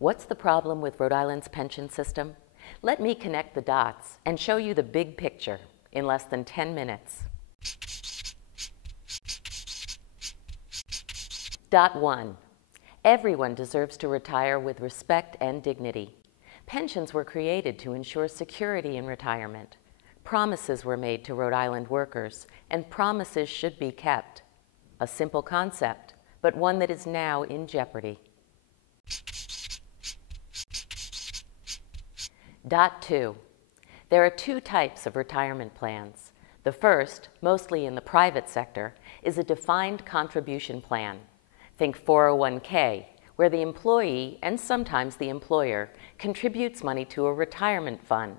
What's the problem with Rhode Island's pension system? Let me connect the dots and show you the big picture in less than 10 minutes. Dot 1. Everyone deserves to retire with respect and dignity. Pensions were created to ensure security in retirement. Promises were made to Rhode Island workers, and promises should be kept. A simple concept, but one that is now in jeopardy. Dot 2. There are two types of retirement plans. The first, mostly in the private sector, is a defined contribution plan. Think 401k, where the employee, and sometimes the employer, contributes money to a retirement fund.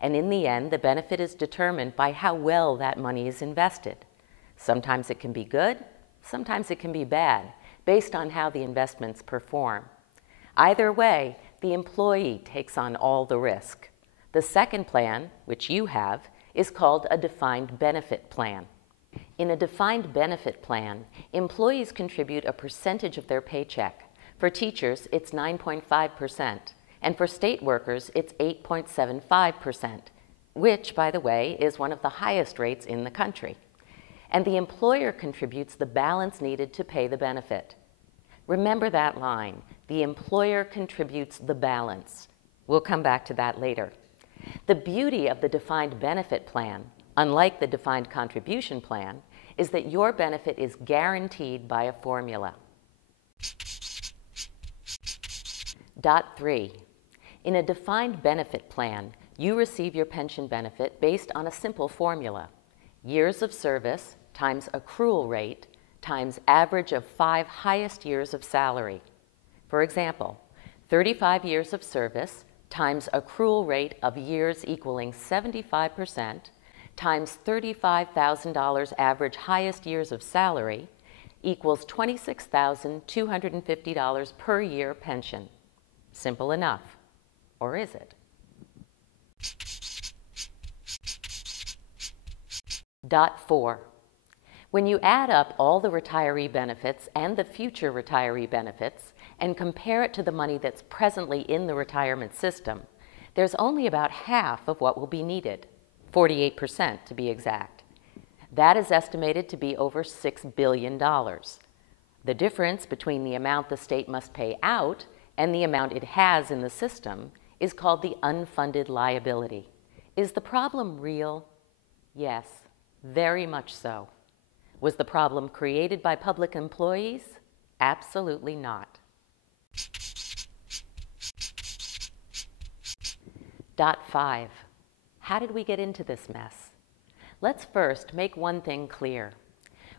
And in the end, the benefit is determined by how well that money is invested. Sometimes it can be good, sometimes it can be bad, based on how the investments perform. Either way, the employee takes on all the risk. The second plan, which you have, is called a defined benefit plan. In a defined benefit plan, employees contribute a percentage of their paycheck. For teachers, it's 9.5%, and for state workers, it's 8.75%, which, by the way, is one of the highest rates in the country. And the employer contributes the balance needed to pay the benefit. Remember that line, the employer contributes the balance. We'll come back to that later. The beauty of the defined benefit plan, unlike the defined contribution plan, is that your benefit is guaranteed by a formula. Dot 3. In a defined benefit plan, you receive your pension benefit based on a simple formula. Years of service times accrual rate times average of 5 highest years of salary. For example, 35 years of service times accrual rate of years equaling 75% times $35,000 average highest years of salary equals $26,250 per year pension. Simple enough. Or is it? Dot 4. When you add up all the retiree benefits and the future retiree benefits and compare it to the money that's presently in the retirement system, there's only about half of what will be needed, 48% to be exact. That is estimated to be over $6 billion. The difference between the amount the state must pay out and the amount it has in the system is called the unfunded liability. Is the problem real? Yes, very much so. Was the problem created by public employees? Absolutely not. Dot 5. How did we get into this mess? Let's first make one thing clear.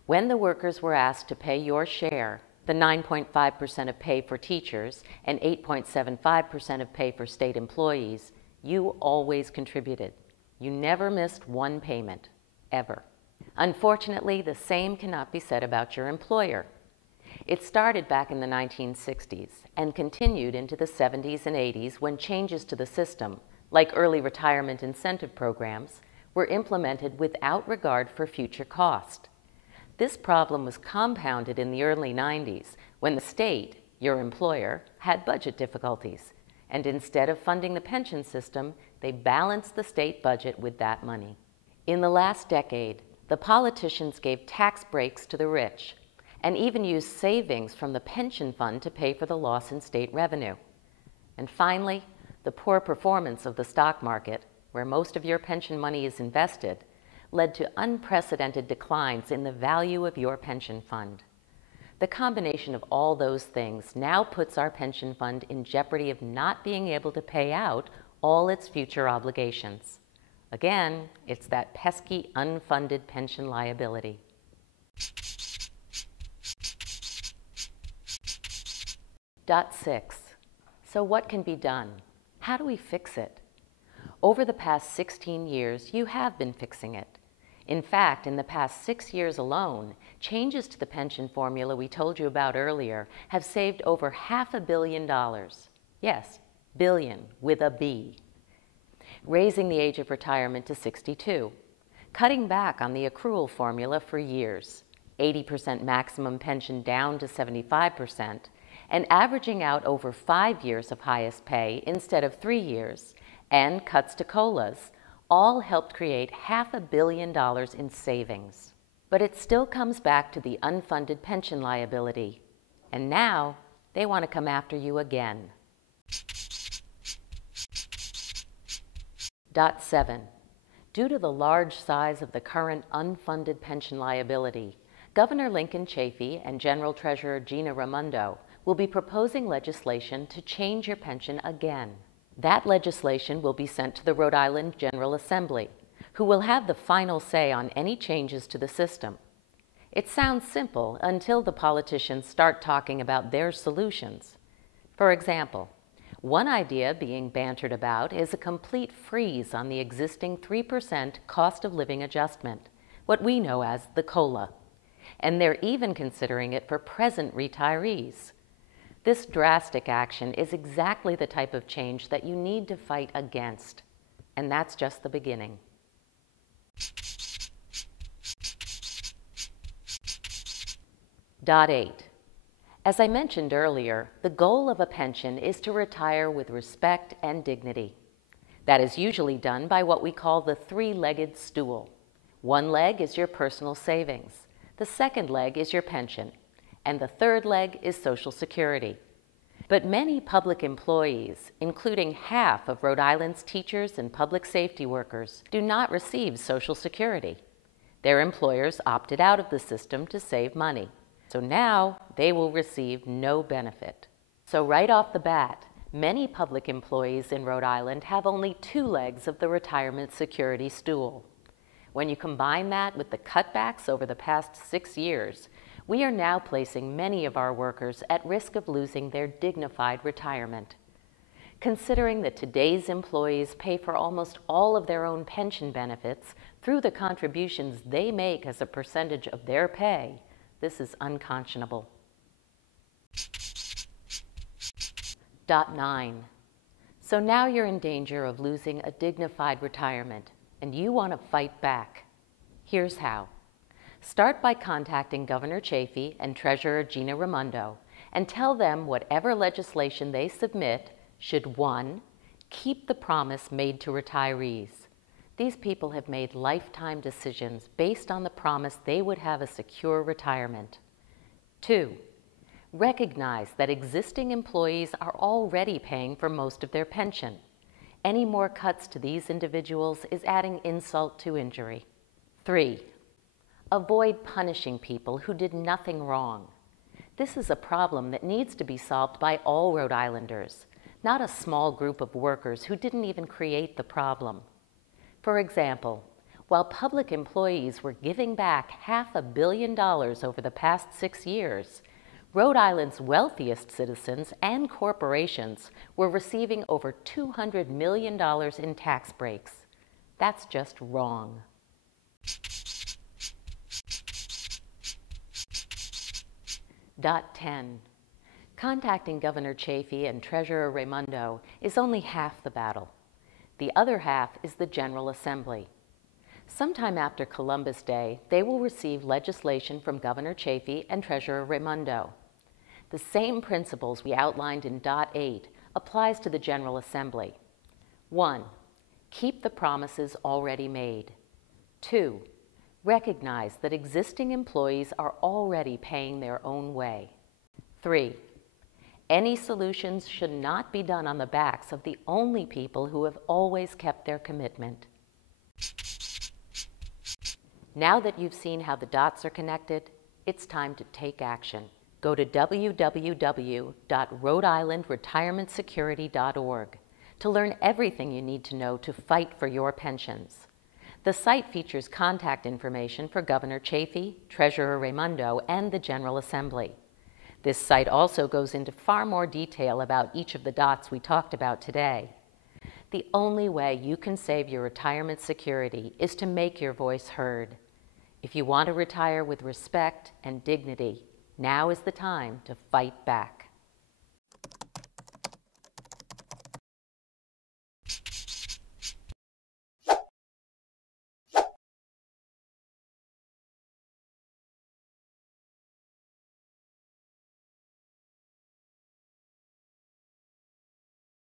When the workers were asked to pay your share, the 9.5% of pay for teachers and 8.75% of pay for state employees, you always contributed. You never missed one payment, ever. Unfortunately, the same cannot be said about your employer. It started back in the 1960s and continued into the 70s and 80s when changes to the system, like early retirement incentive programs, were implemented without regard for future cost. This problem was compounded in the early 90s when the state, your employer, had budget difficulties, and instead of funding the pension system, they balanced the state budget with that money. In the last decade, the politicians gave tax breaks to the rich and even used savings from the pension fund to pay for the loss in state revenue. And finally, the poor performance of the stock market, where most of your pension money is invested, led to unprecedented declines in the value of your pension fund. The combination of all those things now puts our pension fund in jeopardy of not being able to pay out all its future obligations. Again, it's that pesky unfunded pension liability. Dot 6. So what can be done? How do we fix it? Over the past 16 years, you have been fixing it. In fact, in the past 6 years alone, changes to the pension formula we told you about earlier have saved over $500 million. Yes, billion with a B. Raising the age of retirement to 62, cutting back on the accrual formula for years, 80% maximum pension down to 75%, and averaging out over 5 years of highest pay instead of 3 years, and cuts to COLAs, all helped create $500 million in savings. But it still comes back to the unfunded pension liability. And now, they want to come after you again. Dot 7. Due to the large size of the current unfunded pension liability, Governor Lincoln Chafee and General Treasurer Gina Raimondo will be proposing legislation to change your pension again. That legislation will be sent to the Rhode Island General Assembly, who will have the final say on any changes to the system. It sounds simple until the politicians start talking about their solutions. For example, one idea being bantered about is a complete freeze on the existing 3% cost of living adjustment, what we know as the COLA. And they're even considering it for present retirees. This drastic action is exactly the type of change that you need to fight against. And that's just the beginning. Dot 8. As I mentioned earlier, the goal of a pension is to retire with respect and dignity. That is usually done by what we call the three-legged stool. One leg is your personal savings, the second leg is your pension, and the third leg is Social Security. But many public employees, including half of Rhode Island's teachers and public safety workers, do not receive Social Security. Their employers opted out of the system to save money. So now they will receive no benefit. So right off the bat, many public employees in Rhode Island have only two legs of the retirement security stool. When you combine that with the cutbacks over the past 6 years, we are now placing many of our workers at risk of losing their dignified retirement. Considering that today's employees pay for almost all of their own pension benefits through the contributions they make as a percentage of their pay, this is unconscionable. Dot 9. So now you're in danger of losing a dignified retirement, and you want to fight back. Here's how. Start by contacting Governor Chafee and Treasurer Gina Raimondo and tell them whatever legislation they submit should 1. Keep the promise made to retirees. These people have made lifetime decisions based on the promise they would have a secure retirement. 2. Recognize that existing employees are already paying for most of their pension. Any more cuts to these individuals is adding insult to injury. 3. Avoid punishing people who did nothing wrong. This is a problem that needs to be solved by all Rhode Islanders, not a small group of workers who didn't even create the problem. For example, while public employees were giving back $500 million over the past 6 years, Rhode Island's wealthiest citizens and corporations were receiving over $200 million in tax breaks. That's just wrong. Dot 10. Contacting Governor Chafee and Treasurer Raimondo is only half the battle. The other half is the General Assembly. Sometime after Columbus Day, they will receive legislation from Governor Chafee and Treasurer Raimondo. The same principles we outlined in Dot 8 applies to the General Assembly. 1. Keep the promises already made. 2. Recognize that existing employees are already paying their own way. 3. Any solutions should not be done on the backs of the only people who have always kept their commitment. Now that you've seen how the dots are connected, it's time to take action. Go to www.rhodeislandretirementsecurity.org to learn everything you need to know to fight for your pensions. The site features contact information for Governor Chafee, Treasurer Raimondo, and the General Assembly. This site also goes into far more detail about each of the dots we talked about today. The only way you can save your retirement security is to make your voice heard. If you want to retire with respect and dignity, now is the time to fight back.